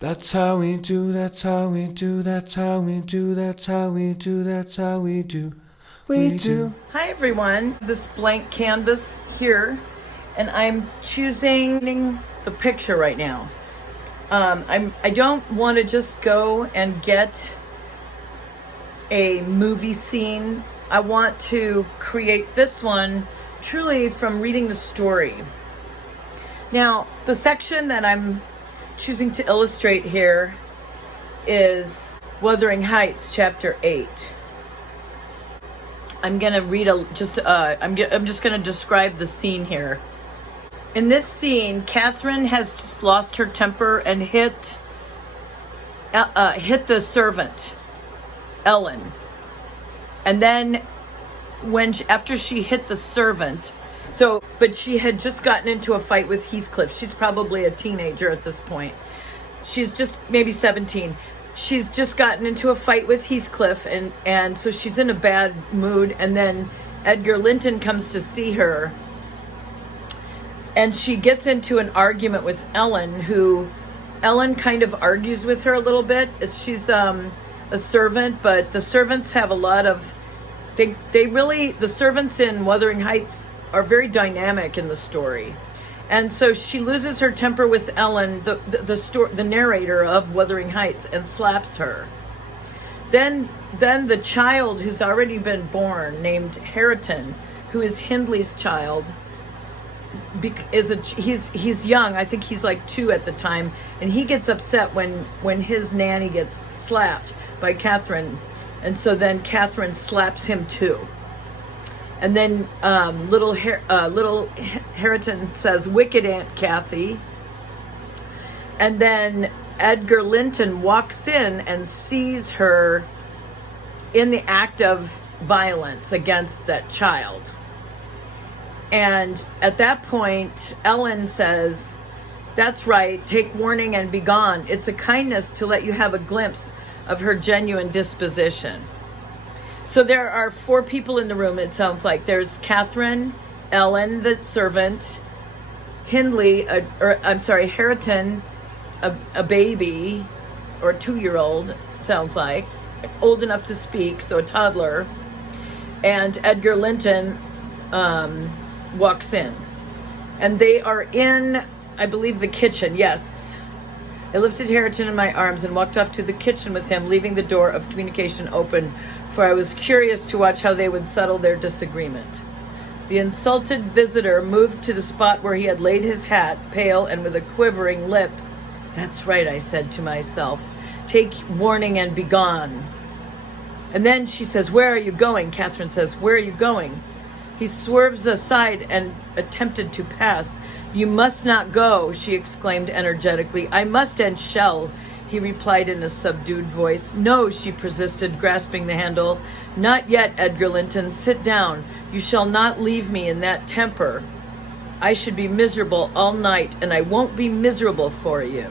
That's how we do, that's how we do, that's how we do, that's how we do, that's how we do. We do. Hi everyone, this blank canvas here, and I'm choosing the picture right now. I don't want to just go and get a movie scene. I want to create this one truly from reading the story. Now, the section that I'm choosing to illustrate here is Wuthering Heights, chapter 8. I'm gonna read I'm just gonna describe the scene here. In this scene, Catherine has just lost her temper and hit the servant, Ellen. And then after she hit the servant, but she had just gotten into a fight with Heathcliff. She's probably a teenager at this point. She's just maybe 17. She's just gotten into a fight with Heathcliff, and so she's in a bad mood. And then Edgar Linton comes to see her, and she gets into an argument with Ellen, Ellen kind of argues with her a little bit. She's a servant, but the servants have a lot of, the servants in Wuthering Heights are very dynamic in the story. And so she loses her temper with Ellen, the narrator of Wuthering Heights, and slaps her. Then the child who's already been born, named Hareton, who is Hindley's child, he's young. I think he's like 2 at the time, and he gets upset when his nanny gets slapped by Catherine, and so then Catherine slaps him too. And then little Hareton says, "Wicked Aunt Kathy." And then Edgar Linton walks in and sees her in the act of violence against that child. And at that point, Ellen says, "That's right, take warning and be gone. It's a kindness to let you have a glimpse of her genuine disposition." So there are 4 people in the room, it sounds like. There's Catherine, Ellen, the servant, Hareton, a baby, or a 2-year-old, sounds like, old enough to speak, so a toddler, and Edgar Linton walks in. And they are in, I believe, the kitchen, yes. I lifted Hareton in my arms and walked off to the kitchen with him, leaving the door of communication open, for I was curious to watch how they would settle their disagreement. The insulted visitor moved to the spot where he had laid his hat, pale and with a quivering lip. "That's right," I said to myself. "Take warning and be gone." And then she says, "Where are you going?" Catherine says, "Where are you going?" He swerves aside and attempted to pass. "You must not go," she exclaimed energetically. "I must and shall," he replied in a subdued voice. "No," she persisted, grasping the handle. "Not yet, Edgar Linton. Sit down. You shall not leave me in that temper. I should be miserable all night, and I won't be miserable for you."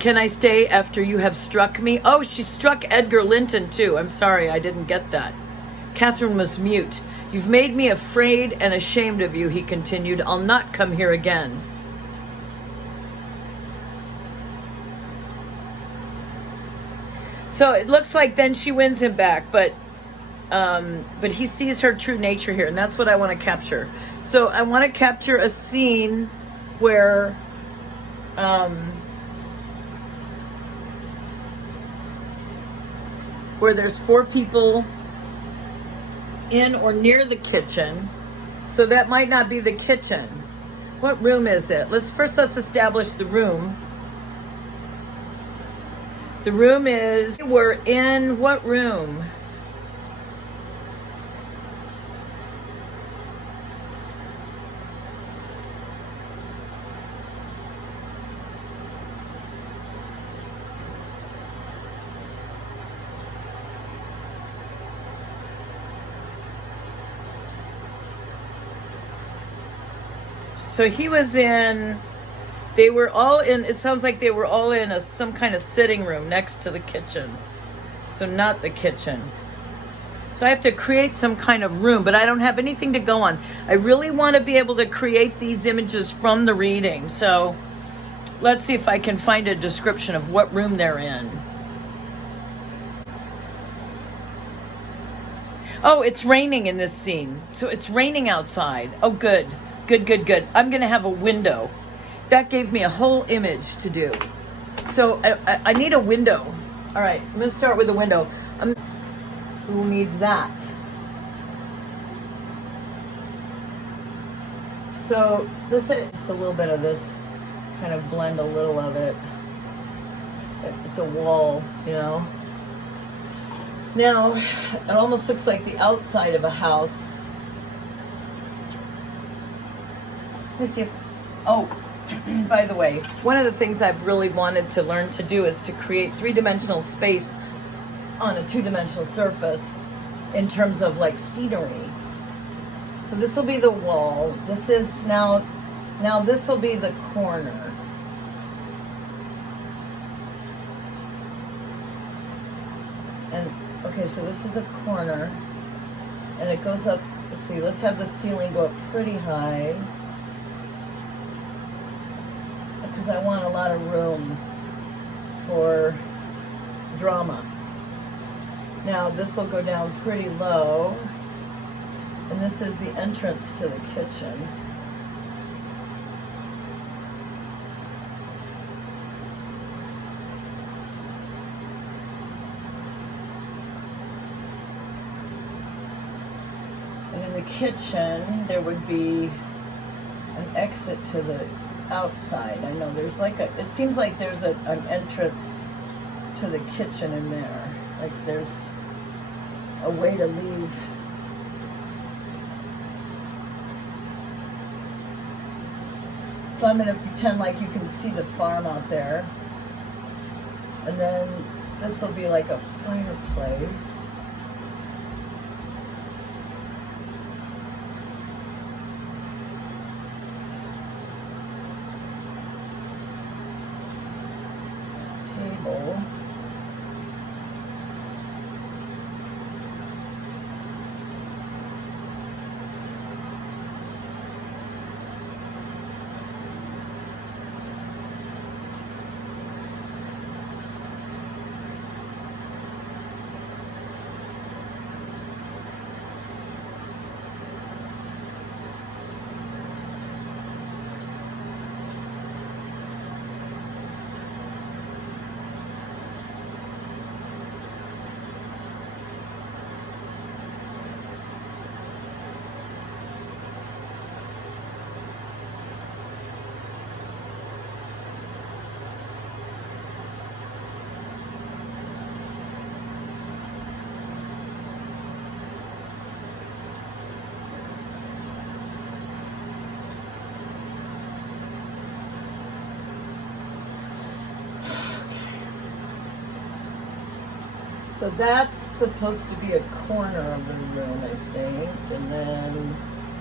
"Can I stay after you have struck me?" Oh, she struck Edgar Linton too. I'm sorry, I didn't get that. Catherine was mute. "You've made me afraid and ashamed of you," he continued. "I'll not come here again." So it looks like then she wins him back, but he sees her true nature here, and that's what I want to capture. So I want to capture a scene where there's 4 people in or near the kitchen. So that might not be the kitchen. What room is it? Let's establish the room. The room is, we're in what room? So he was in, they were all in, it sounds like they were all in some kind of sitting room next to the kitchen. So not the kitchen. So I have to create some kind of room, but I don't have anything to go on. I really want to be able to create these images from the reading. So let's see if I can find a description of what room they're in. Oh, it's raining in this scene. So it's raining outside. Oh, good. Good. I'm going to have a window. That gave me a whole image to do. So I need a window. All right, I'm going to start with a window. Who needs that? So this is just a little bit of this, kind of blend a little of it. It's a wall, you know. Now, it almost looks like the outside of a house. Let me see if, oh, by the way, one of the things I've really wanted to learn to do is to create three-dimensional space on a two-dimensional surface in terms of like scenery. So this will be the wall. This is now this will be the corner. And okay, so this is a corner, and it goes up. Let's see, let's have the ceiling go up pretty high, because I want a lot of room for drama. Now this will go down pretty low, and this is the entrance to the kitchen. And in the kitchen, there would be an exit to the outside. I know there's like it seems like there's an entrance to the kitchen in there. Like there's a way to leave. So I'm going to pretend like you can see the farm out there. And then this will be like a fireplace. Table. So that's supposed to be a corner of the room, I think. And then,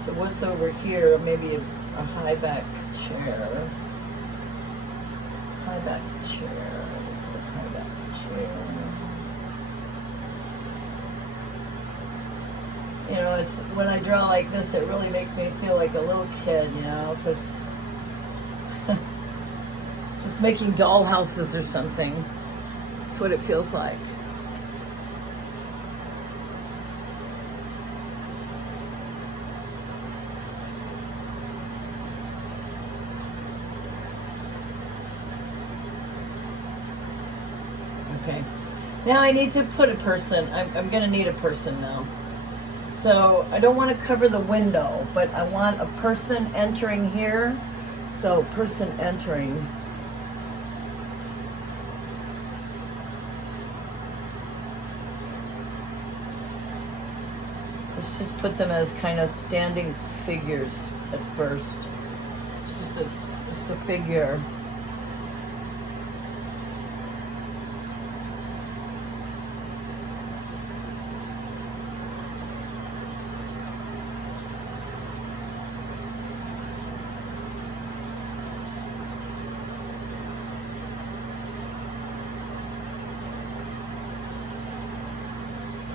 so what's over here? Maybe a high back chair. High back chair. High back chair. You know, it's, when I draw like this, it really makes me feel like a little kid, you know, because just making doll houses or something. That's what it feels like. Okay, now I need to put a person. I'm going to need a person now. So I don't want to cover the window, but I want a person entering here. So person entering. Let's just put them as kind of standing figures at first. It's just a figure.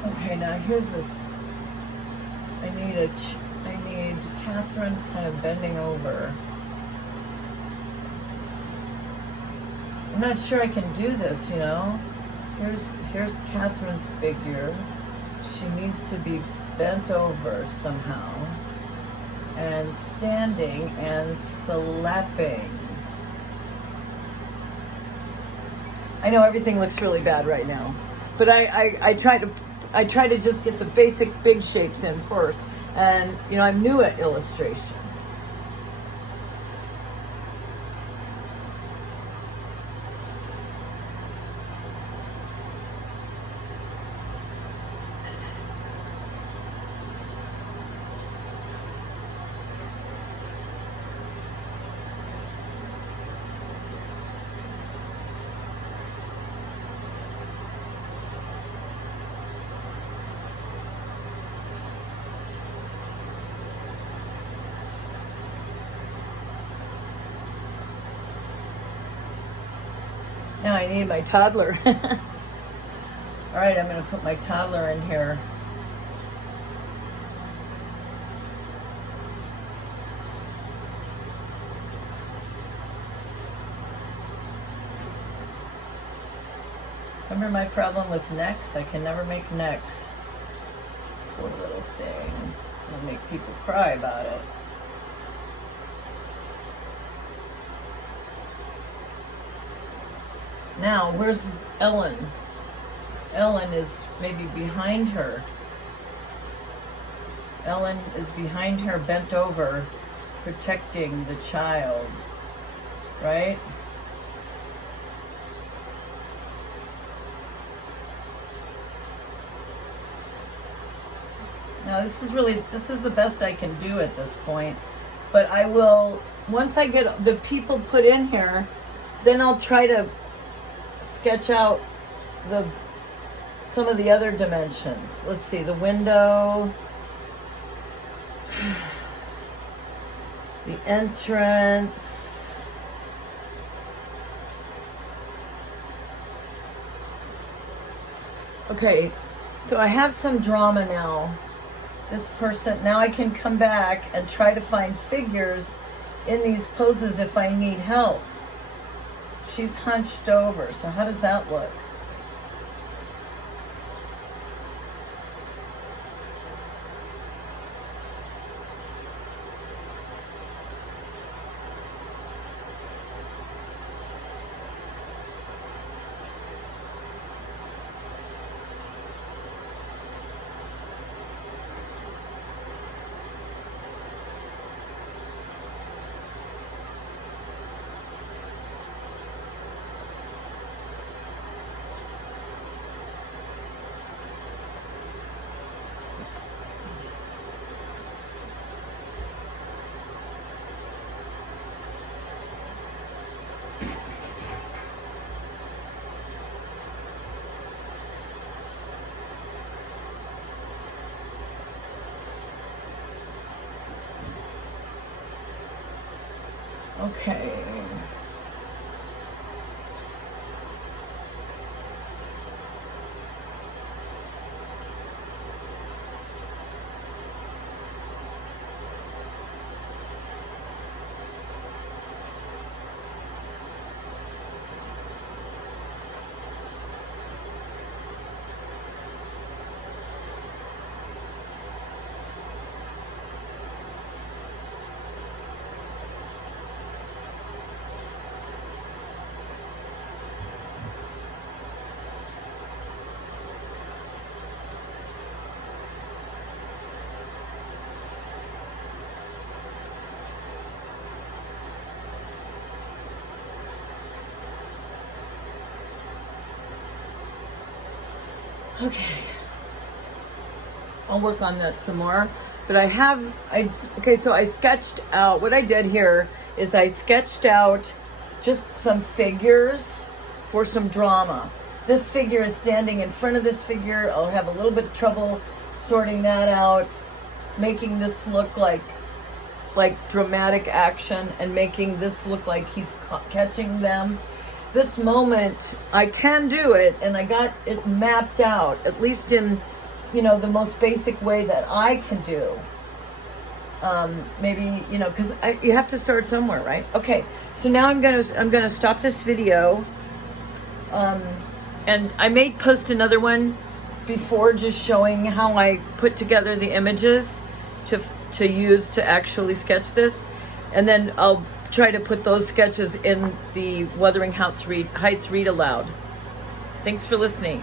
Okay, now here's this. I need Catherine kind of bending over. I'm not sure I can do this, you know. Here's Catherine's figure. She needs to be bent over somehow and standing and slapping. I know everything looks really bad right now, but I try to just get the basic big shapes in first. And you know, I'm new at illustration. Now I need my toddler. All right, I'm going to put my toddler in here. Remember my problem with necks? I can never make necks. Poor little thing. I'll make people cry about it. Now, where's Ellen? Ellen is maybe behind her. Ellen is behind her, bent over, protecting the child, right? Now this is the best I can do at this point. But I will, once I get the people put in here, then I'll try to sketch out some of the other dimensions. Let's see, the window, the entrance. Okay, so I have some drama now. This person, now I can come back and try to find figures in these poses if I need help. She's hunched over, so how does that look? Okay. Okay. I'll work on that some more. But okay, so I sketched out, what I did here is I sketched out just some figures for some drama. This figure is standing in front of this figure. I'll have a little bit of trouble sorting that out, making this look like dramatic action and making this look like he's catching them. This moment, I can do it, and I got it mapped out, at least in, you know, the most basic way that I can do. Maybe, you know, because you have to start somewhere, right? Okay, so now I'm gonna stop this video. And I may post another one before, just showing how I put together the images to use to actually sketch this. And then I'll try to put those sketches in the Wuthering Heights Read Aloud. Thanks for listening.